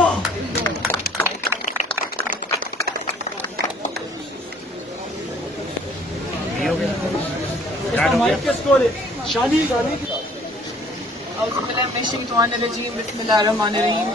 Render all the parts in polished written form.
بسم اللہ الرحمن الرحیم.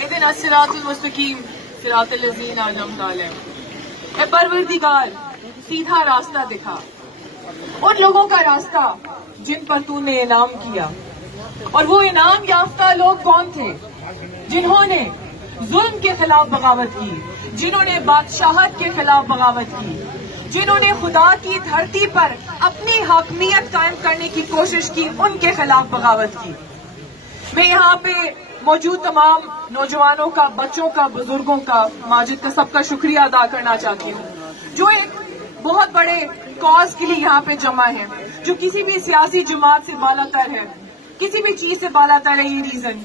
اہدنا الصراط المستقیم صراط الذین انعمت علیہم. اے پروردگار سیدھا راستہ دکھا ان لوگوں کا راستہ جن پر تو نے انعام کیا. اور وہ انعام یافتہ لوگ کون تھے؟ جنہوں نے ظلم کے خلاف بغاوت کی، جنہوں نے بادشاہت کے خلاف بغاوت کی، جنہوں نے خدا کی دھرتی پر اپنی حاکمیت قائم کرنے کی کوشش کی، ان کے خلاف بغاوت کی. میں یہاں پہ موجود تمام نوجوانوں کا، بچوں کا، بزرگوں کا، ماجد کا، سب کا شکریہ ادا کرنا چاہتی ہوں جو ایک بہت بڑے کاز کے لیے یہاں پہ جمع ہے، جو کسی بھی سیاسی جماعت سے بالا تر ہے، کسی بھی چیز سے بالا تر ہے یہ ریزن.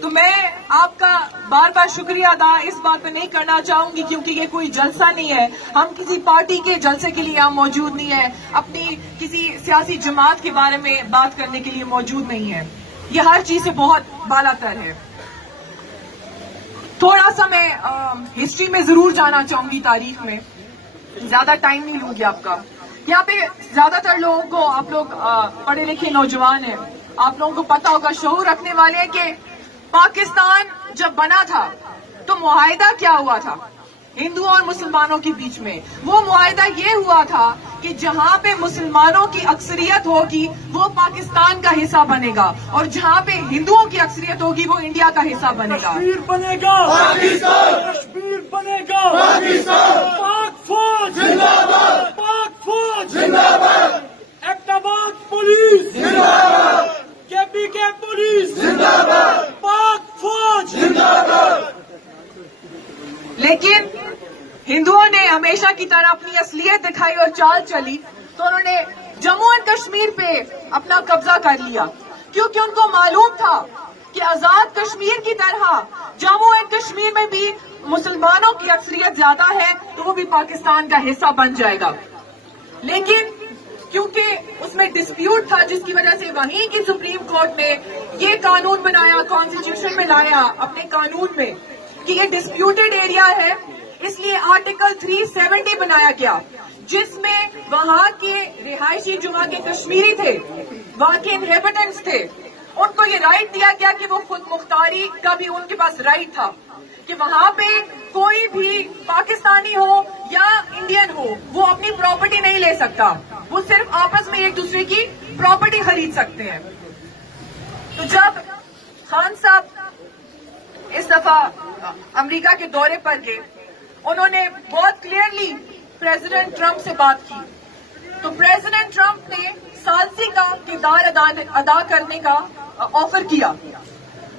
تو میں آپ کا بار بار شکریہ ادا اس بات پہ نہیں کرنا چاہوں گی کیونکہ یہ کوئی جلسہ نہیں ہے، ہم کسی پارٹی کے جلسے کے لیے یہاں موجود نہیں ہے، اپنی کسی سیاسی جماعت کے بارے میں بات کرنے کے لیے موجود نہیں ہے. یہ ہر چیز سے بہت بالا تر ہے. تھوڑا سا میں ہسٹری میں ضرور جانا چاہوں گی، تاریخ میں. زیادہ ٹائم نہیں لوں گی آپ کا. یہاں پہ زیادہ تر لوگوں کو، آپ لوگ پڑھے لکھے نوجوان ہیں، آپ لوگوں کو پتا ہوگا، شعور رکھنے والے ہیں کہ پاکستان جب بنا تھا تو معاہدہ کیا ہوا تھا ہندوؤں اور مسلمانوں کے بیچ میں. وہ معاہدہ یہ ہوا تھا کہ جہاں پہ مسلمانوں کی اکثریت ہوگی وہ پاکستان کا حصہ بنے گا، اور جہاں پہ ہندوؤں کی اکثریت ہوگی وہ انڈیا کا حصہ بنے گا. کشمیر بنے گا پاکستان، کشمیر بنے گا پاکستان. پاک فوج زندہ باد، پاک فوج زندہ باد. ایبٹ آباد پولیس زندہ باد، کے پی کے پولیس زندہ باد، پاک فوج زندہ باد. لیکن ہندوؤں نے ہمیشہ کی طرح اپنی اصلیت دکھائی اور چال چلی تو انہوں نے جموں اینڈ کشمیر پہ اپنا قبضہ کر لیا، کیونکہ ان کو معلوم تھا کہ آزاد کشمیر کی طرح جموں اینڈ کشمیر میں بھی مسلمانوں کی اکثریت زیادہ ہے تو وہ بھی پاکستان کا حصہ بن جائے گا. لیکن کیونکہ اس میں ڈسپیوٹ تھا جس کی وجہ سے وہیں کی سپریم کورٹ نے یہ قانون بنایا، کانسٹیٹیوشن میں لایا اپنے قانون میں کہ یہ ڈسپیوٹڈ ایریا ہے، اس لیے آرٹیکل 370 بنایا گیا جس میں وہاں کے رہائشی جو وہاں کے کشمیری تھے، وہاں کے انہیبیٹنٹس تھے، ان کو یہ رائٹ دیا گیا کہ وہ خود مختاری کا بھی ان کے پاس رائٹ تھا کہ وہاں پہ کوئی بھی پاکستانی ہو یا انڈین ہو وہ اپنی پراپرٹی نہیں لے سکتا، وہ صرف آپس میں ایک دوسرے کی پراپرٹی خرید سکتے ہیں. تو جب خان صاحب اس دفعہ امریکہ کے دورے پر گئے، انہوں نے بہت کلیئرلی پریزیڈنٹ ٹرمپ سے بات کی. تو پریزیڈنٹ ٹرمپ نے ثالثی کا کردار ادا کرنے کا آفر کیا.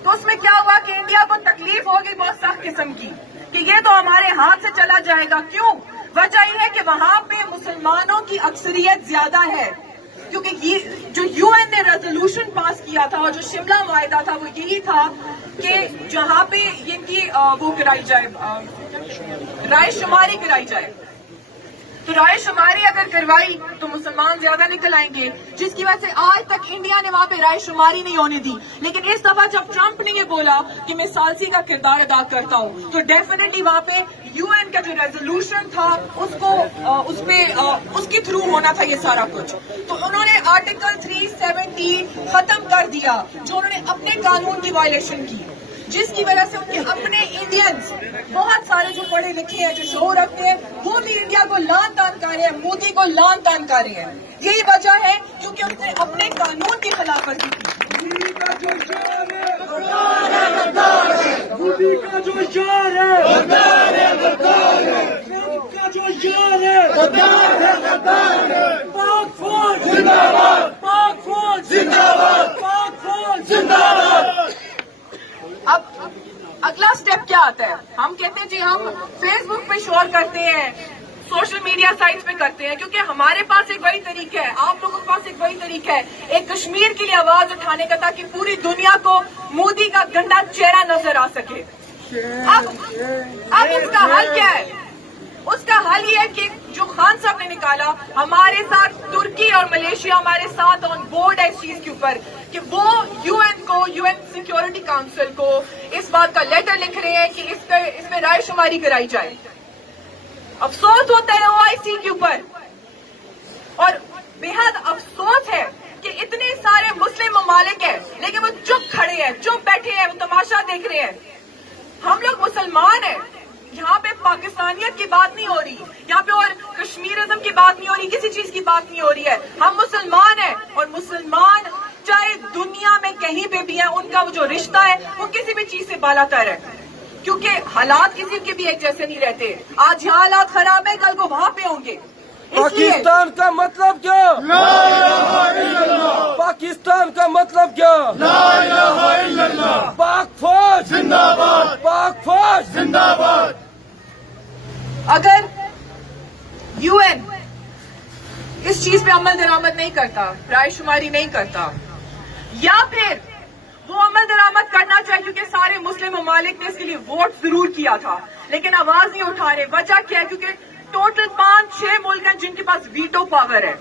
تو اس میں کیا ہوا کہ انڈیا کو تکلیف ہوگی بہت سخت قسم کی کہ یہ تو ہمارے ہاتھ سے چلا جائے گا. کیوں؟ وجہ یہ ہے کہ وہاں پہ مسلمانوں کی اکثریت زیادہ ہے، کیونکہ یہ جو یو این نے ریزولوشن پاس کیا تھا اور جو شملہ معاہدہ تھا وہ یہی تھا کہ جہاں پہ ان کی وہ کرائی جائے، رائے شماری کرائی جائے. تو رائے شماری اگر کروائی تو مسلمان زیادہ نکل آئیں گے، جس کی وجہ سے آج تک انڈیا نے وہاں پہ رائے شماری نہیں ہونے دی. لیکن اس دفعہ جب ٹرمپ نے یہ بولا کہ میں ثالثی کا کردار ادا کرتا ہوں تو ڈیفینیٹلی وہاں پہ یو این کا جو ریزولوشن تھا اس کے تھرو ہونا تھا یہ سارا کچھ. تو انہوں نے آرٹیکل 370 ختم کر دیا جو انہوں نے اپنے قانون کی وائلیشن کی، جس کی وجہ سے ان کے اپنے انڈینز بہت سارے جو پڑھے لکھے ہیں، جو شعور رکھتے ہیں، وہ بھی انڈیا کو لان تان کر رہے ہیں، مودی کو لان تان کر رہے ہیں. یہی وجہ ہے کیونکہ اس نے اپنے قانون کی خلاف ورزی کی. مودی کا جو شعر ہے مودی کا جو شعر ہے، کا جو شعر ہے، پاک فوج زندہ باد، پاک فوج زندہ باد، پاک فوج زندہ باد. اب اگلا سٹیپ کیا آتا ہے؟ ہم کہتے ہیں جی ہم فیس بک پہ شیئر کرتے ہیں، سوشل میڈیا سائٹس پہ کرتے ہیں، کیونکہ ہمارے پاس ایک وہی طریقہ ہے، آپ لوگوں کے پاس ایک وہی طریقہ ہے ایک کشمیر کے لیے آواز اٹھانے کا تاکہ پوری دنیا کو مودی کا گندا چہرہ نظر آ سکے. اب اس کا حل کیا ہے؟ اس کا حل یہ ہے کہ جو خان صاحب نے نکالا، ہمارے ساتھ ترکی اور ملیشیا ہمارے ساتھ آن بورڈ ہے اس چیز کے اوپر کہ وہ UN سیکیورٹی کاؤنسل کو اس بات کا لیٹر لکھ رہے ہیں کہ اس میں رائے شماری کرائی جائے. افسوس ہوتا ہے OIC کے اوپر، اور بے حد افسوس ہے کہ اتنے سارے مسلم ممالک ہیں لیکن وہ چپ کھڑے ہیں، چپ بیٹھے ہیں، وہ تماشا دیکھ رہے ہیں. ہم لوگ مسلمان ہیں، یہاں پہ پاکستانیت کی بات نہیں ہو رہی، یہاں پہ اور کشمیرزم کی بات نہیں ہو رہی، کسی چیز کی بات نہیں ہو رہی ہے. ہم مسلمان ہیں، اور مسلمان چاہے دنیا میں کہیں پہ بھی ہیں، ان کا وہ جو رشتہ ہے وہ کسی بھی چیز سے بالا تر ہے، کیونکہ حالات کسی کے بھی ایک جیسے نہیں رہتے. آج یہاں حالات خراب ہیں، کل کو وہاں پہ ہوں گے. پاکستان کا مطلب کیا؟ لا الہ الا اللہ. پاکستان کا مطلب کیا؟ لا الہ الا اللہ. پاک فوج زندہ باد. پاک فوج زندہ باد. اگر UN اس چیز پہ عمل درآمد نہیں کرتا، رائے شماری نہیں کرتا، یا پھر وہ عمل درآمد کرنا چاہیے کیونکہ سارے مسلم ممالک نے اس کے لیے ووٹ ضرور کیا تھا لیکن آواز نہیں اٹھا رہے. وجہ کیا ہے؟ کیونکہ ٹوٹل 5-6 ملک ہیں جن کے پاس ویٹو پاور ہے،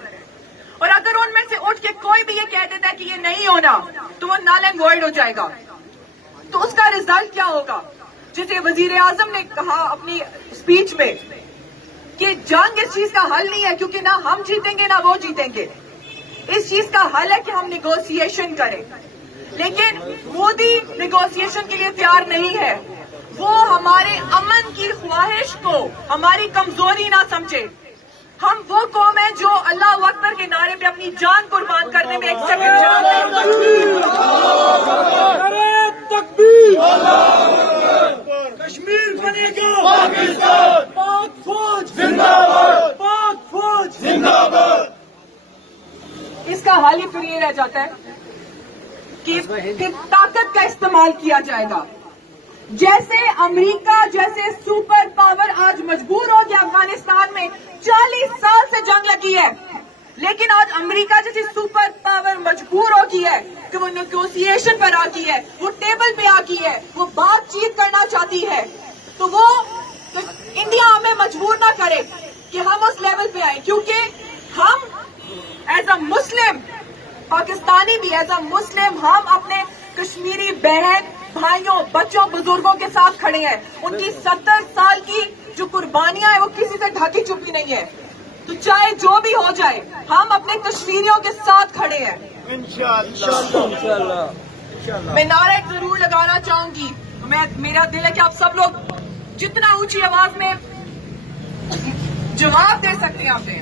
اور اگر ان میں سے اٹھ کے کوئی بھی یہ کہہ دیتا ہے کہ یہ نہیں ہونا تو وہ نل اینڈ وائڈ ہو جائے گا. تو اس کا رزلٹ کیا ہوگا؟ جسے وزیر اعظم نے کہا اپنی اسپیچ میں کہ جنگ اس چیز کا حل نہیں ہے، کیونکہ نہ ہم جیتیں گے نہ وہ جیتیں گے. اس چیز کا حل ہے کہ ہم نیگوسیشن کریں، لیکن مودی نیگوسیشن کے لیے تیار نہیں ہے. وہ ہمارے امن کی خواہش کو ہماری کمزوری نہ سمجھے. ہم وہ قوم ہیں جو اللہ اکبر کے نعرے پہ اپنی جان قربان کرنے میں ایک سیکنڈ کشمیر بنے گا پاکستان. پاک فوج زندہ باد. پاک فوج زندہ باد. اس کا حال ہی پھر یہ رہ جاتا ہے کہ پھر طاقت کا استعمال کیا جائے گا. جیسے امریکہ جیسے سپر پاور آج مجبور ہو گیا افغانستان میں 40 سال سے جنگ لگی ہے، لیکن آج امریکہ جیسی سپر پاور مجبور ہو گئی ہے کہ وہ نیگوسیشن پر آ گئی ہے، وہ ٹیبل پہ آ گئی ہے، وہ بات چیت کرنا چاہتی ہے. تو وہ انڈیا ہمیں مجبور نہ کرے کہ ہم اس لیول پہ آئیں، کیونکہ ہم ایز اے مسلم پاکستانی بھی ایز اے مسلم ہم اپنے کشمیری بہن بھائیوں بچوں بزرگوں کے ساتھ کھڑے ہیں. ان کی 70 سال کی جو قربانیاں ہیں وہ کسی سے ڈھکی چھپی نہیں ہے. تو چاہے جو بھی ہو جائے ہم اپنے کشمیریوں کے ساتھ کھڑے ہیں انشاءاللہ. میں نعرہ ایک ضرور لگانا چاہوں گی. میرا دل ہے کہ آپ سب لوگ جتنا اونچی آواز میں جواب دے سکتے ہیں. آپ نے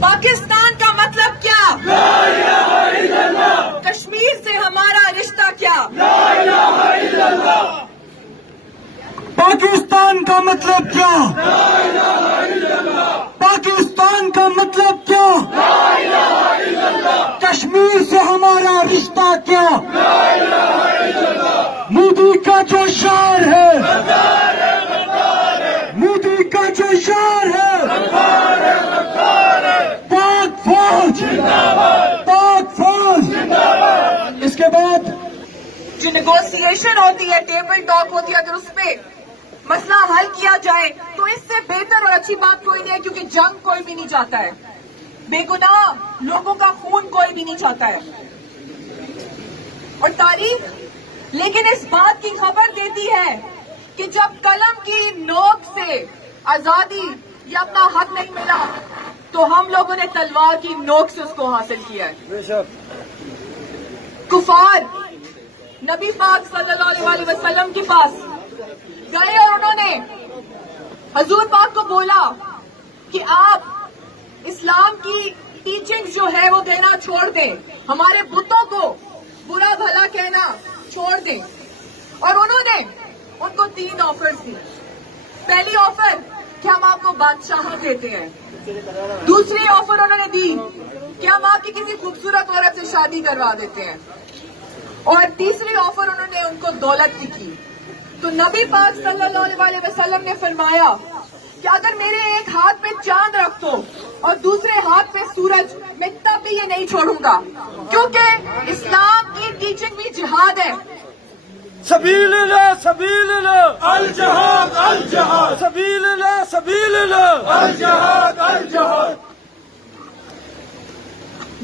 پاکستان کا مطلب کیا؟ لا الہ الا اللہ. کشمیر سے ہمارا رشتہ کیا؟ لا الہ الا اللہ. پاکستان کا مطلب کیا؟ لا الہ الا اللہ. پاکستان کا مطلب کیا؟ لا الہ الا اللہ. کشمیر سے ہمارا رشتہ کیا؟ لا الہ الا اللہ. مودی کا جو شعار ہے مودی کا جو شعار ہے پاک فوج پاک فوج. اس کے بعد جو نیگوسیشن ہوتی ہے، ٹیبل ٹاک ہوتی ہے، اگر اس پہ مسئلہ حل کیا جائے تو اس سے بہتر اور اچھی بات کوئی نہیں ہے، کیونکہ جنگ کوئی بھی نہیں چاہتا ہے، بے گناہ لوگوں کا خون کوئی بھی نہیں چاہتا ہے. اور تاریخ لیکن اس بات کی خبر دیتی ہے کہ جب قلم کی نوک سے آزادی یا اپنا حق نہیں ملا تو ہم لوگوں نے تلوار کی نوک سے اس کو حاصل کیا ہے. کفار نبی پاک صلی اللہ علیہ وسلم کے پاس گئے اور انہوں نے حضور پاک کو بولا کہ آپ اسلام کی ٹیچنگ جو ہے وہ دینا چھوڑ دیں، ہمارے بتوں کو برا بھلا کہنا چھوڑ دیں. اور انہوں نے ان کو 3 آفرز دی. پہلی آفر کہ ہم آپ کو بادشاہ دیتے ہیں. دوسری آفر انہوں نے دی کہ ہم آپ کی کسی خوبصورت عورت سے شادی کروا دیتے ہیں. اور تیسری آفر انہوں نے ان کو دولت کی تھی. تو نبی پاک صلی اللہ علیہ وسلم نے فرمایا کہ اگر میرے ایک ہاتھ پہ چاند رکھ دو اور دوسرے ہاتھ پہ سورج، میں تب بھی یہ نہیں چھوڑوں گا، کیونکہ اسلام کی ٹیچنگ بھی جہاد ہے. سبیل اللہ سبیل اللہ الجہاد الجہاد. سبیل اللہ سبیل اللہ الجہاد الجہاد.